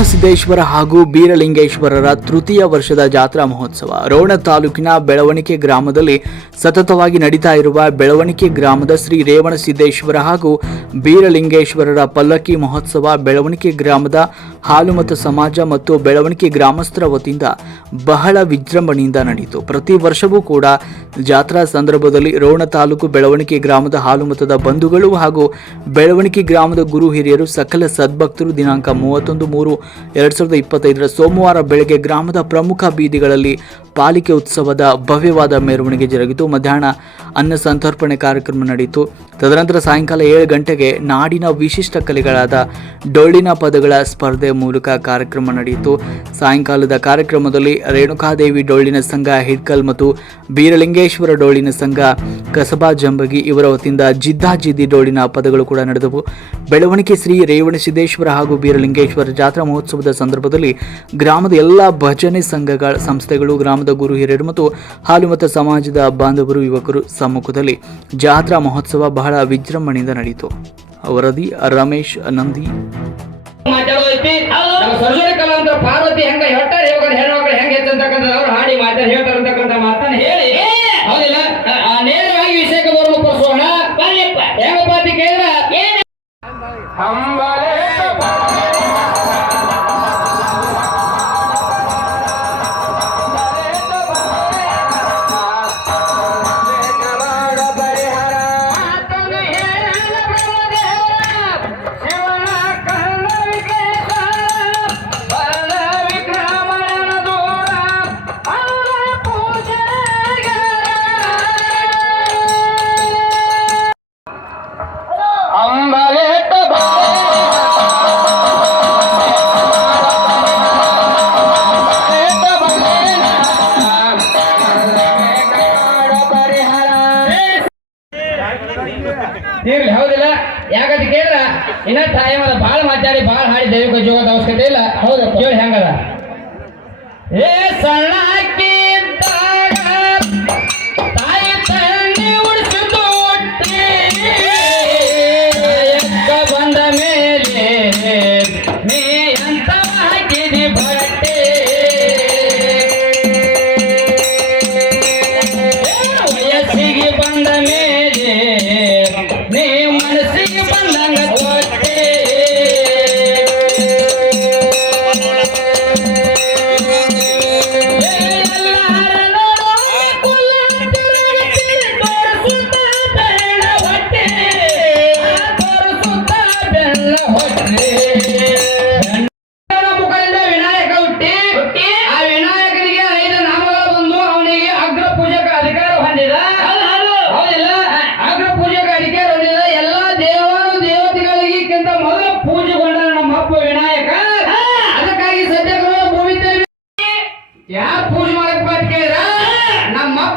ರೇವಣಸಿದ್ದೇಶ್ವರ ಹಾಗೂ ಬೀರಲಿಂಗೇಶ್ವರರ ತೃತೀಯ ವರ್ಷದ ಜಾತ್ರಾ ಮಹೋತ್ಸವ. ರೋಣ ತಾಲೂಕಿನ ಬೆಳವಣಿಗೆ ಗ್ರಾಮದಲ್ಲಿ ಸತತವಾಗಿ ನಡೀತಾ ಇರುವ ಬೆಳವಣಿಗೆ ಗ್ರಾಮದ ಶ್ರೀ ರೇವಣಸಿದ್ದೇಶ್ವರ ಹಾಗೂ ಬೀರಲಿಂಗೇಶ್ವರರ ಪಲ್ಲಕ್ಕಿ ಮಹೋತ್ಸವ ಬೆಳವಣಿಗೆ ಗ್ರಾಮದ ಹಾಲುಮತ ಸಮಾಜ ಮತ್ತು ಬೆಳವಣಿಗೆ ಗ್ರಾಮಸ್ಥರ ವತಿಯಿಂದ ಬಹಳ ವಿಜೃಂಭಣೆಯಿಂದ ನಡೆಯಿತು. ಪ್ರತಿ ವರ್ಷವೂ ಕೂಡ ಜಾತ್ರಾ ಸಂದರ್ಭದಲ್ಲಿ ರೋಣ ತಾಲೂಕು ಬೆಳವಣಿಗೆ ಗ್ರಾಮದ ಹಾಲುಮತದ ಬಂಧುಗಳು ಹಾಗೂ ಬೆಳವಣಿಗೆ ಗ್ರಾಮದ ಗುರು ಹಿರಿಯರು ಸಕಲ ಸದ್ಭಕ್ತರು ದಿನಾಂಕ ಮೂವತ್ತೊಂದು ಮೂರು ಎರಡು ಸಾವಿರದ ಇಪ್ಪತ್ತೈದರ ಸೋಮವಾರ ಬೆಳಗ್ಗೆ ಗ್ರಾಮದ ಪ್ರಮುಖ ಬೀದಿಗಳಲ್ಲಿ ಪಾಲಿಕೆ ಉತ್ಸವದ ಭವ್ಯವಾದ ಮೆರವಣಿಗೆ ಜರುಗಿತು. ಮಧ್ಯಾಹ್ನ ಅನ್ನ ಸಂತರ್ಪಣೆ ಕಾರ್ಯಕ್ರಮ ನಡೆಯಿತು. ತದನಂತರ ಸಾಯಂಕಾಲ ಏಳು ಗಂಟೆಗೆ ನಾಡಿನ ವಿಶಿಷ್ಟ ಕಲೆಗಳಾದ ಡೊಳ್ಳಿನ ಪದಗಳ ಸ್ಪರ್ಧೆ ಮೂಲಕ ಕಾರ್ಯಕ್ರಮ ನಡೆಯಿತು. ಸಾಯಂಕಾಲದ ಕಾರ್ಯಕ್ರಮದಲ್ಲಿ ರೇಣುಕಾದೇವಿ ಡೊಳ್ಳಿನ ಸಂಘ, ಹಿಡ್ಕಲ್ ಮತ್ತು ಬೀರಲಿಂಗೇಶ್ವರ ಡೊಳ್ಳಿನ ಸಂಘ, ಕಸಬಾ ಜಂಬಗಿ ಇವರ ವತಿಯಿಂದ ಜಿದ್ದಾಜಿದ್ದಿ ಡೊಳ್ಳಿನ ಪದಗಳು ಕೂಡ ನಡೆದವು. ಬೆಳವಣಿಗೆ ಶ್ರೀ ರೇವಣಸಿದ್ದೇಶ್ವರ ಹಾಗೂ ಬೀರಲಿಂಗೇಶ್ವರ ಜಾತ್ರಾ ಮಹೋತ್ಸವದ ಸಂದರ್ಭದಲ್ಲಿ ಗ್ರಾಮದ ಎಲ್ಲ ಭಜನೆ ಸಂಘಗಳ ಸಂಸ್ಥೆಗಳು, ಗ್ರಾಮದ ಗುರು ಹಿರಿಯರು ಮತ್ತು ಹಾಲುಮತ ಸಮಾಜದ ಬಾಂಧವರು, ಯುವಕರು ಸಮ್ಮುಖದಲ್ಲಿ ಜಾತ್ರಾ ಮಹೋತ್ಸವ ಬಹಳ ವಿಜೃಂಭಣೆಯಿಂದ ನಡೆಯಿತು. ವರದಿ ರಮೇಶ್ ನಂದಿ. ಮಾತಾಡೋದೈತಿ ನಮ್ಮ ಸರ್ಜರಿ ಕಲಾವಂತರ ಪಾರ್ವತಿ ಹೆಂಗ ಹೇಳ್ತಾರೆ? ಇವಾಗ ಹೆಣ್ಮಕ್ಳು ಹೆಂಗ ಹೆಚ್ಚಂತಕ್ಕಂಥ ಅವ್ರು ಹಾಡಿ ಮಾತಾಡಿ ಹೇಳ್ತಾರೆ ಇರ್ಲಿ ಹೌದಿಲ್ಲ? ಯಾಕಂತ ಕೇಳಿದ್ರ? ಇನ್ನ ಟೈಮ್ ಅದ ಬಾಳ ಮಾತಾಡಿ ಬಾಳ ಹಾಡಿ ದೈವಿಕ ಜೋಗದ ಅವಶ್ಯಕತೆ ಇಲ್ಲ. ಹೌದು ಕೇಳಿ ಹೆಂಗದ? ಏ ಸಣ್ಣಕ್ಕಿದ್ದಾಗ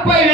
quella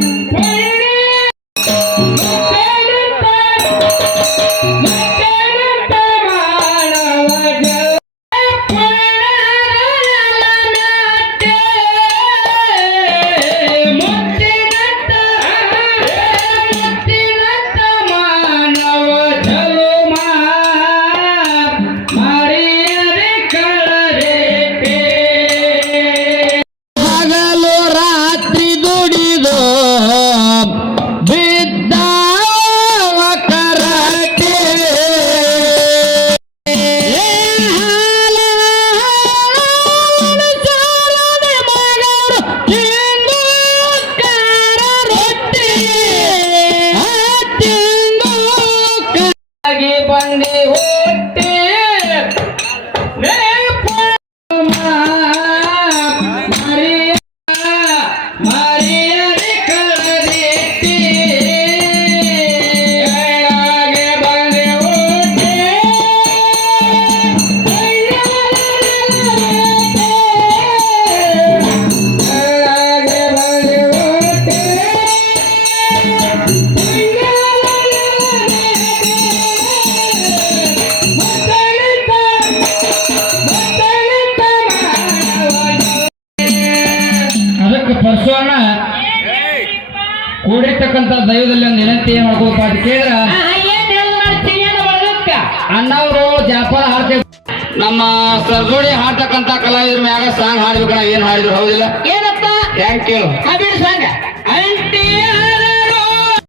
Hey! ಕೂಡಿರ್ತಕ್ಕಂಥ ದೈವದಲ್ಲಿ ಒಂದು ವಿನಂತಿ ಏನ್ ಮಾಡ್ಕೋಪ್ಪ ಅಂತ ಕೇಳಿದ್ರ? ಅಣ್ಣವರು ಜಾಪಾರ ಹಾಡ್ತೇವೆ ನಮ್ಮ ಸರ್ಜೋಡಿ ಹಾಡ್ತಕ್ಕಂಥ ಕಲಾವಿದ್ರ ಮ್ಯಾಗ ಸಾಂಗ್ ಹಾಡ್ಬೇಕು ನಾವ್ ಏನ್ ಹಾಡಿದ್ರು ಹೌದಿಲ್ಲ? ಏನಪ್ಪ? Thank you song.